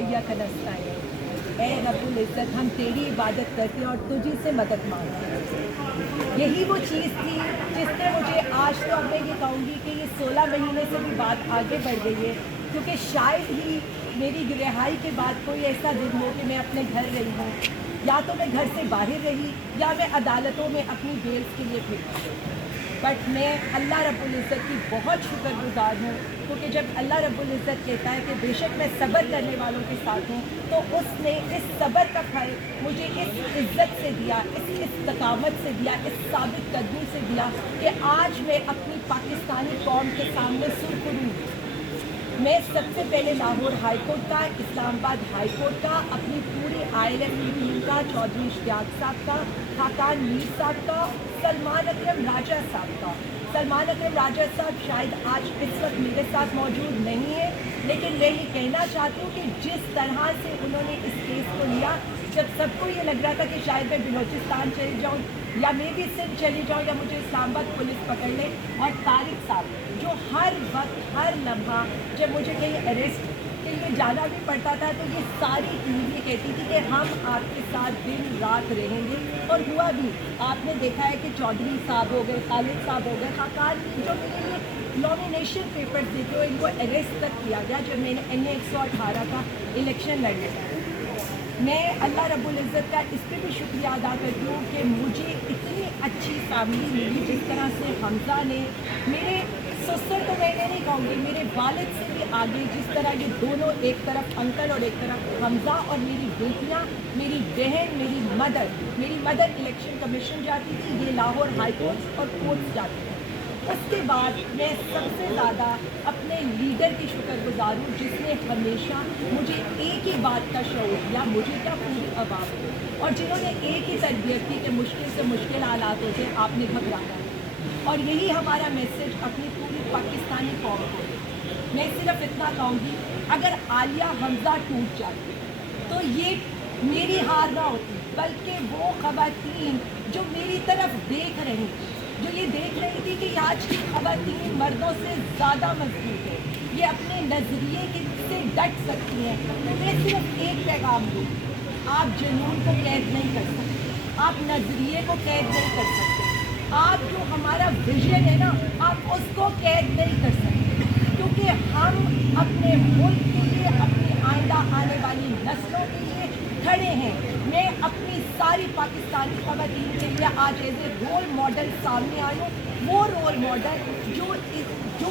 इय्याक नस्तईन, ए रब्बुल इज़्ज़त हम तेरी इबादत करते हैं और तुझी से मदद मांगते हैं। यही वो चीज़ थी जिसने मुझे, आज तो अब मैं ये कहूँगी कि ये 16 महीने से भी बात आगे बढ़ गई है, क्योंकि शायद ही मेरी रिहाई के बाद कोई ऐसा दिन हो कि मैं अपने घर रही हूँ, या तो मैं घर से बाहर रही या मैं अदालतों में अपनी बेल्स के लिए फिरी। बट मैं अल्लाह रब्बुल इज़्ज़त की बहुत शुक्रगुज़ार हूँ, क्योंकि जब अल्लाह रब्बुल इज़्ज़त कहता है कि बेशक मैं सब्र करने वालों के साथ हूँ, तो उसने इस सब्र का फल मुझे इस इज़्ज़त से दिया, इस इस्तकामत से दिया, इस साबित कदमी से दिया कि आज मैं अपनी पाकिस्तानी कौम के सामने सुरखरू। मैं सबसे पहले लाहौर हाई कोर्ट का, इस्लामाबाद हाई कोर्ट का, अपनी पूरी ILM की टीम का, चौधरी इश्तियाक साहब का, खाकान मीर साहब का, सलमान अकरम राजा साहब का। सलमान अकरम राजा साहब शायद आज इस वक्त मेरे साथ मौजूद नहीं है, लेकिन मैं ये कहना चाहती हूँ कि जिस तरह से उन्होंने इस केस को लिया, जब सबको ये लग रहा था कि शायद मैं बलोचिस्तान चली जाऊँ या मैं भी सिंध चली जाऊँ या मुझे इस्लामाबाद पुलिस पकड़ ले, और तारिक साहब जो हर वक्त हर लम्हा जब मुझे कहीं अरेस्ट के लिए जाना भी पड़ता था, तो ये सारी टीम ये कहती थी कि हम आपके साथ दिन रात रहेंगे, और हुआ भी। आपने देखा है कि चौधरी साहब हो गए, खालिद साहब हो गए, खाकान जो मेरे लिए नॉमिनेशन पेपर देते हुए इनको अरेस्ट तक किया गया जब मैंने NA 118 का इलेक्शन लड़ने था। मैं अल्लाह रब्बुल इज़्ज़त का इस पर भी शुक्रिया अदा करती हूँ कि मुझे इतनी अच्छी फैमिली मिली, जिस तरह से हमज़ा ने, मेरे ससुर तो मैं नहीं कहूँगी, मेरे वालिद से भी आगे, जिस तरह ये दोनों, एक तरफ अंकल और एक तरफ हमज़ा, और मेरी बेटियाँ, मेरी बहन, मेरी मदर इलेक्शन कमीशन जाती थी, ये लाहौर हाई कोर्ट और कोर्ट्स जाती थी। उसके बाद मैं सबसे ज़्यादा अपने लीडर की शुक्रगुज़ार हूँ, जिसने हमेशा मुझे एक ही बात का शऊर दिया, मुझे क्या पूरी आवाम को, और जिन्होंने एक ही तरबियत की कि मुश्किल से मुश्किल हालात होते हैं, आपने घबराना है। और यही हमारा मैसेज अपनी पूरी पाकिस्तानी कौम को। मैं सिर्फ इतना कहूँगी, अगर आलिया हमज़ा टूट जाती तो ये मेरी हार ना होती, बल्कि वो ख़वातीन जो मेरी तरफ देख रही थी, जो ये देख रही थी कि आज की ख़वातीन मर्दों से ज़्यादा मजबूत है, ये अपने नज़रिए के से डट सकती हैं। तो मैं सिर्फ एक पैगाम दूँ, आप जुनून को कैद नहीं कर सकते, आप नज़रिए को कैद नहीं कर सकते, आप जो हमारा विजन है ना, आप उसको कैद नहीं कर सकते, क्योंकि हम अपने मुल्क के लिए, अपनी आइंदा आने वाली नस्लों के लिए खड़े हैं। मैं अपनी सारी पाकिस्तानी ख़वातीन के लिए आज एज ए रोल मॉडल सामने आई हूँ, वो रोल मॉडल जो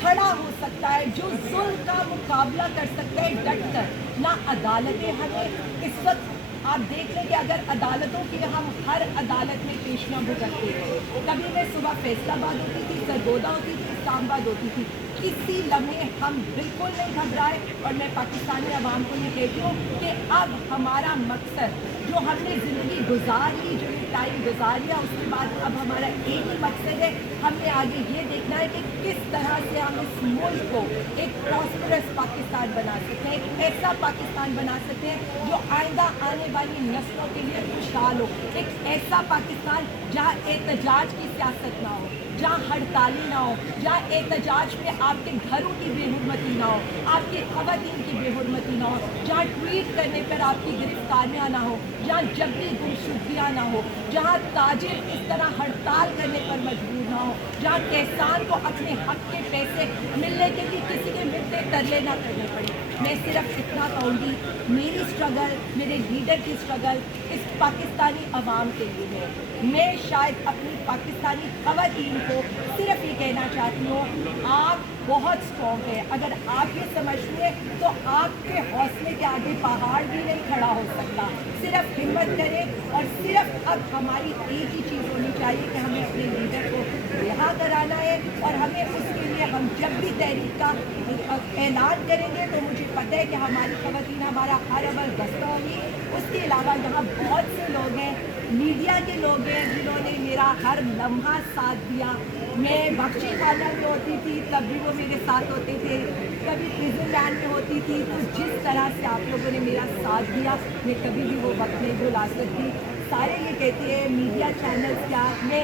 खड़ा हो सकता है, जो जुल्म का मुकाबला कर सकता है डट कर। ना अदालतें हमें इस वक्त, आप देख लें कि अगर अदालतों की हम हर अदालत में पेशियाँ भुगतते थे, कभी मैं सुबह फैसलाबाद होती थी, सरगोदा होती थी, इस्लामाबाद होती थी, किसी लम्हे हम बिल्कुल नहीं घबराए। और मैं पाकिस्तानी अवाम को ये कहती हूँ कि अब हमारा मकसद, जो हमने ज़िंदगी गुजार ली, जो टाइम गुजार लिया, उसके बाद अब हमारा एक ही मकसद है, हमने आगे ये देखना है कि किस तरह से हम इस मुल्क को एक प्रॉस्परस पाकिस्तान बना सकते हैं, एक ऐसा पाकिस्तान बना सकते हैं जो आइंदा आने वाली नस्लों के लिए खुशहाल हो, एक ऐसा पाकिस्तान जहाँ एहतजाज की सियासत ना हो, जहाँ हड़ताली ना हो, जहाँ एहतजाज में आपके घरों की बेहुरमती ना हो, आपकी ख़वातीन की बेहुरमती ना हो, जहाँ ट्वीट करने पर आपकी गिरफ्तारियाँ ना हो, जहाँ जबरी गुमशुदगियाँ ना हो, जहाँ ताजिर इस तरह हड़ताल करने पर मजबूर ना हो, जहाँ किसान को अपने हक के पैसे मिलने के लिए किसी के मिलते तरले ना करने पड़े। मैं सिर्फ इतना कहूँगी, मेरी स्ट्रगल, मेरे लीडर की स्ट्रगल इस पाकिस्तानी अवाम के लिए है। मैं शायद अपनी पाकिस्तानी ख़वातीन को सिर्फ ये कहना चाहती हूँ, आप बहुत स्ट्रॉन्ग है। अगर आप ये समझती हैं तो आपके हौसले के आगे पहाड़ भी नहीं खड़ा हो सकता। सिर्फ हिम्मत करें, और सिर्फ अब हमारी एक ही चीज़ होनी चाहिए कि हमें अपने लीडर को रिहा कराना है, और हमें उसके लिए, हम जब भी तहरीक का ऐलान करेंगे तो मुझे पता है कि हमारी ख़वातीन हमारा हर अमल दस्ता होगी। उसके अलावा यहाँ बहुत से लोग हैं, मीडिया के लोग हैं, जिन्होंने मेरा हर लम्हा साथ दिया। मैं बख्शी खाना में होती थी तब भी वो मेरे साथ होते थे, कभी प्रिजन वैन में होती थी, तो जिस तरह से आप लोगों ने मेरा साथ दिया, मैं कभी भी वो वक्त नहीं भुला सकती। सारे ये कहते हैं मीडिया चैनल्स क्या, मैं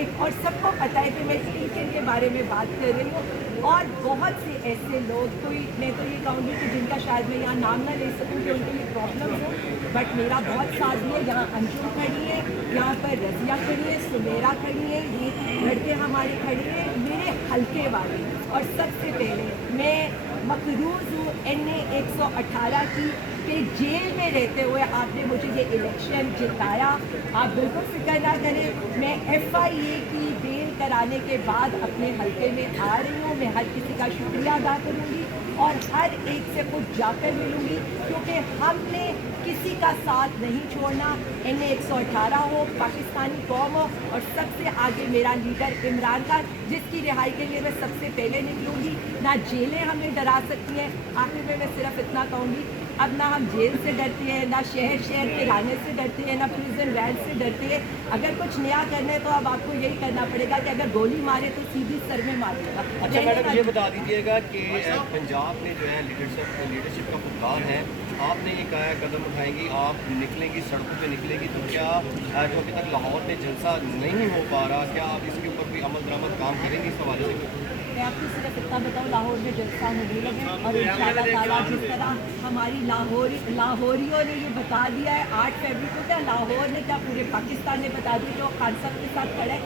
एक और सबको पता है कि मैं किन के बारे में बात कर रही हूँ, اور بہت سے ایسے لوگ, کوئی میں تو یہ کہوں گی کہ جن کا شاید میں یہاں نام نہ لے سکوں کہ ان کے لیے پرابلم ہو, بٹ میرا بہت ساتھ دیے. یہاں انجم کھڑی ہے, یہاں پر رضیہ کھڑی ہے, سمیرا کھڑی ہے, یہ لڑکے ہمارے کھڑے ہیں, میرے حلقے والے. اور سب سے پہلے میں مقروض ہوں NA-118 کی کہ جیل میں رہتے ہوئے آپ نے مجھے یہ الیکشن جتایا. آپ بالکل فکر نہ کریں, میں FIA کی بیل کرانے کے بعد اپنے حلقے میں آ رہی ہوں. میں ہر کسی کا شکریہ ادا کروں گی اور ہر ایک سے خود جا کر ملوں گی, کیونکہ ہم نے کسی کا ساتھ نہیں چھوڑنا. NA-118 ہو, پاکستانی قوم ہو, اور سب سے آگے میرا لیڈر عمران خان, جس کی رہائی کے لیے میں سب سے پہلے نکلوں گی. نہ جیلیں ہمیں ڈرا سکتی ہیں. آخر میں صرف اتنا کہوں گی, اب نہ ہم جیل سے ڈرتے ہیں, نہ شہر کے رانے سے ڈرتے ہیں, نہ پریزن وین سے ڈرتے ہیں. اگر کچھ نیا کرنا ہے تو اب آپ کو یہی کرنا پڑے گا کہ اگر گولی مارے تو سیدھی سر میں مارے گا. اچھا میڈم, یہ بتا دیجیے گا کہ پنجاب میں جو ہے لیڈرشپ کا فقدان ہے, آپ نے یہ کیا قدم اٹھائیں گی؟ آپ نکلیں گی, سڑکوں پہ نکلیں گی, تو کیا جو ابھی تک لاہور میں جلسہ نہیں ہو پا رہا, کیا آپ اس کے اوپر کوئی عمل درآمد کام کریں گے اس حوالے سے؟ میں آپ کو صرف اتنا بتاؤں, لاہور میں جلسہ ہونے لگے, اور انشاءاللہ تعالیٰ جس طرح ہماری لاہوریوں نے یہ بتا دیا ہے 8 فروری کو, کیا لاہور نے, کیا پورے پاکستان نے بتا دیا جو خان صاحب کے ساتھ کھڑے.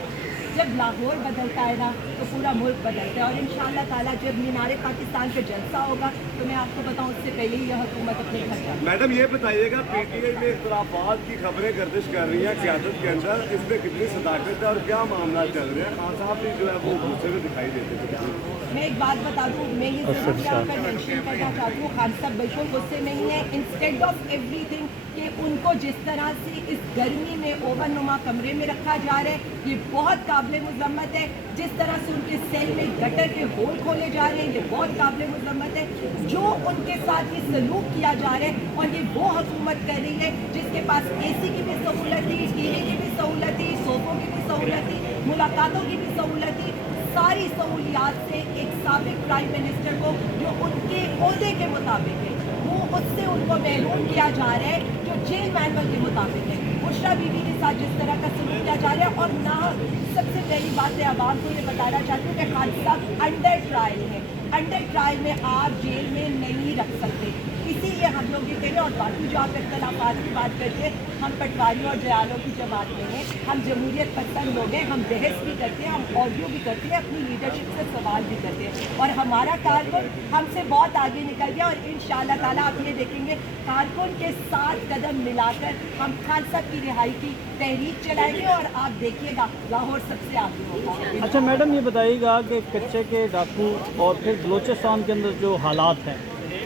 جب لاہور بدلتا ہے نا تو پورا ملک بدلتا ہے, اور انشاءاللہ تعالیٰ جب مینار پاکستان پہ جلسہ ہوگا تو میں آپ کو بتاؤں اس سے پہلے ہی یہ حکومت اپنے گھر جائے. میڈم یہ بتائیے گا, PTI میں اختلافات کی خبریں گردش کر رہی ہیں قیادت کے اندر, اس میں کتنی صداقت ہے اور کیا معاملات چل رہے ہیں؟ خان صاحب بھی جو ہے وہ غصے میں دکھائی دیتے تھے. میں ایک بات بتا دوں, میں یہ ضرور یہاں پر مینشن کرنا چاہتی ہوں, خان صاحب بالکل غصے نہیں ہے. انسٹیڈ آف ایوری تھنگ کہ ان کو جس طرح سے اس گرمی میں اوون نما کمرے میں رکھا جا رہا ہے, یہ بہت قابل مذمت ہے. جس طرح سے ان کے سیل میں گٹر کے ہول کھولے جا رہے ہیں, یہ بہت قابل مذمت ہے. جو ان کے ساتھ یہ سلوک کیا جا رہا ہے, اور یہ وہ حکومت کر رہی ہے جس کے پاس AC کی بھی سہولت تھی, TV کی بھی سہولت تھی, صوفوں کی بھی سہولت تھی, ملاقاتوں کی بھی سہولت تھی. ساری سہولیات سے ایک سابق پرائم منسٹر کو جو ان کے عہدے کے مطابق ہے, وہ اس سے ان کو محروم کیا جا رہا ہے جو جیل مینول کے مطابق ہے. بشرا بی بی کے ساتھ جس طرح کا سلوک کیا جا رہا ہے, اور نہ سب سے پہلی بات ہے عوام کو یہ بتانا چاہتی ہوں کہ خان صاحب انڈر ٹرائل ہے. انڈر ٹرائل میں آپ جیل میں نہیں رکھ سکتے, اسی لیے ہم لوگ یہ کہہ رہے ہیں. اور باقی جو آپ اختلافات کی بات کرتے ہیں, ہم پٹواریوں اور جیالوں کی جماعت میں ہیں, ہم جمہوریت پسند لوگ ہیں, ہم بحث بھی کرتے ہیں, ہم آڈیو بھی کرتے ہیں, اپنی لیڈرشپ سے سوال بھی کرتے ہیں, اور ہمارا کارکن ہم سے بہت آگے نکل گیا. اور انشاءاللہ تعالیٰ آپ یہ دیکھیں گے, کارکن کے ساتھ قدم ملا کر ہم خان صاحب کی رہائی کی تحریک چلائیں گے, اور آپ دیکھیے گا لاہور سب سے آگے ہوگا. اچھا میڈم, یہ بتائیے گا کہ کچے کے ڈاکو اور پھر بلوچستان کے اندر جو حالات ہیں,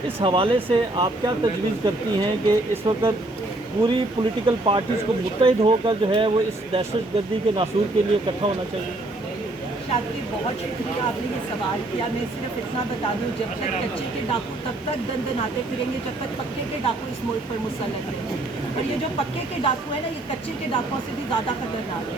اس حوالے سے آپ کیا تجویز کرتی ہیں کہ اس وقت پوری پولیٹیکل پارٹیز کو متحد ہو کر جو ہے وہ اس دہشت گردی کے ناسور کے لیے اکٹھا ہونا چاہیے؟ شادی بہت شکریہ, آپ نے یہ سوال کیا. میں صرف اتنا بتا دوں, جب تک کچے کے ڈاکو تب تک دندناتے پھریں گے جب تک پکے کے ڈاکو اس ملک پر مسلط رہیں گے. اور یہ جو پکے کے ڈاکو ہیں نا, یہ کچے کے ڈاکوؤں سے بھی زیادہ خطرناک ہے.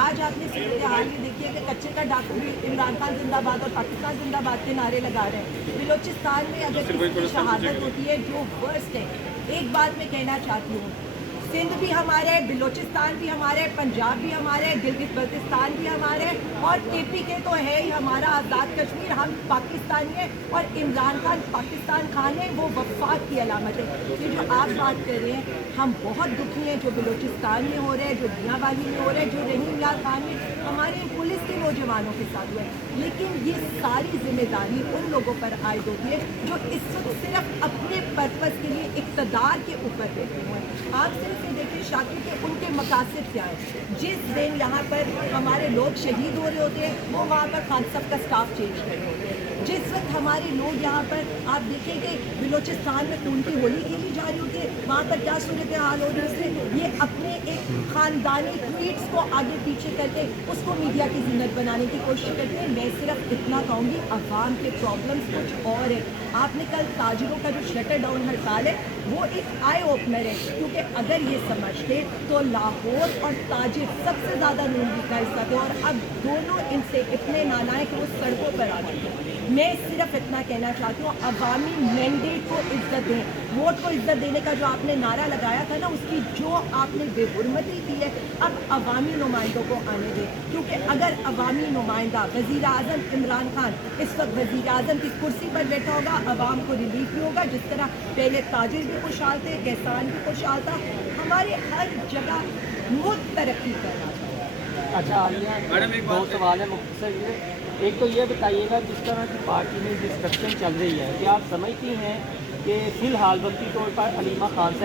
آج آپ نے صورتحال یہ دیکھی ہے کہ کچے کا ڈاکو بھی عمران خان زندہ باد اور پاکستان زندہ باد کے نعرے لگا رہے ہیں. بلوچستان میں اگر کسی کی شہادت ہوتی ہے جو ورسٹ ہے, ایک بات میں کہنا چاہتی ہوں, سندھ بھی ہمارا ہے, بلوچستان بھی ہمارا ہے, پنجاب بھی ہمارا ہے, گلگت بلتستان بھی ہمارا ہے, اور KPK تو ہے ہی ہمارا, آزاد کشمیر. ہم پاکستانی ہیں, اور عمران خان پاکستان خان ہے, وہ وفاق کی علامت ہے. یہ جو آپ بات کر رہے ہیں, ہم بہت دکھی ہیں جو بلوچستان میں ہو رہے ہیں, جو میاں والی میں ہو رہے ہیں, جو رحیم یار خان میں ہمارے پولیس کے نوجوانوں کے ساتھ ہوئے. لیکن یہ ساری ذمہ داری ان لوگوں پر عائد ہوتی ہے جو اس وقت صرف اپنے پرپز کے لیے اقتدار کے اوپر بیٹھے ہوئے ہیں. آپ صرف یہ دیکھیں شاکر کہ ان کے مقاصد کیا ہے. جس دن یہاں پر ہمارے لوگ شہید ہو رہے ہوتے ہیں, وہ وہاں پر خان صاحب کا اسٹاف چینج کر رہے ہوتے ہیں. جس وقت ہمارے لوگ یہاں پر, آپ دیکھیں کہ بلوچستان میں خون کی ہولی کھیلی جا رہی ہوتی ہے, وہاں پر کیا صورتحال ہو رہی ہے, اس سے یہ اپنے ایک خاندانی ٹویٹس کو آگے پیچھے کر کے اس کو میڈیا کی زینت بنانے کی کوشش کرتے ہیں. میں صرف اتنا کہوں گی, عوام کے پرابلمس کچھ اور ہے. آپ نے کل تاجروں کا جو شٹر ڈاؤن ہڑتال ہے, وہ ایک آئی اوپنر ہے, کیونکہ اگر یہ سمجھتے تو لاہور اور تاجر سب سے زیادہ نون لیگ کا حصہ تھے, اور اب دونوں ان سے اتنے نالائق کہ وہ سڑکوں پر آ چکے. मैं सिर्फ इतना कहना चाहती हूँ, अवामी मैंडेट को इज्जत दें, वोट को इज्जत देने का जो आपने नारा लगाया था ना, उसकी जो आपने बेहुरमती की है, अब अवामी नुमाइंदों को आने दें। क्योंकि अगर अवामी नुमाइंदा वज़ीर आज़म इमरान खान इस वक्त वज़ीर आज़म की कुर्सी पर बैठा होगा, अवाम को रिलीफ भी होगा। जिस तरह पहले ताजिर भी खुशहाल थे, किसान भी खुशहाल था, हमारे हर जगह मुल्क तरक्की करना चाहिए। अच्छा आलिया, दो सवाल है मुख्तसर ये। एक तो ये बताइएगा, जिस तरह की पार्टी में डिस्कशन चल रही है, क्या आप समझती हैं कि फ़िलहाल वक्ती तौर पर हलीमा खान से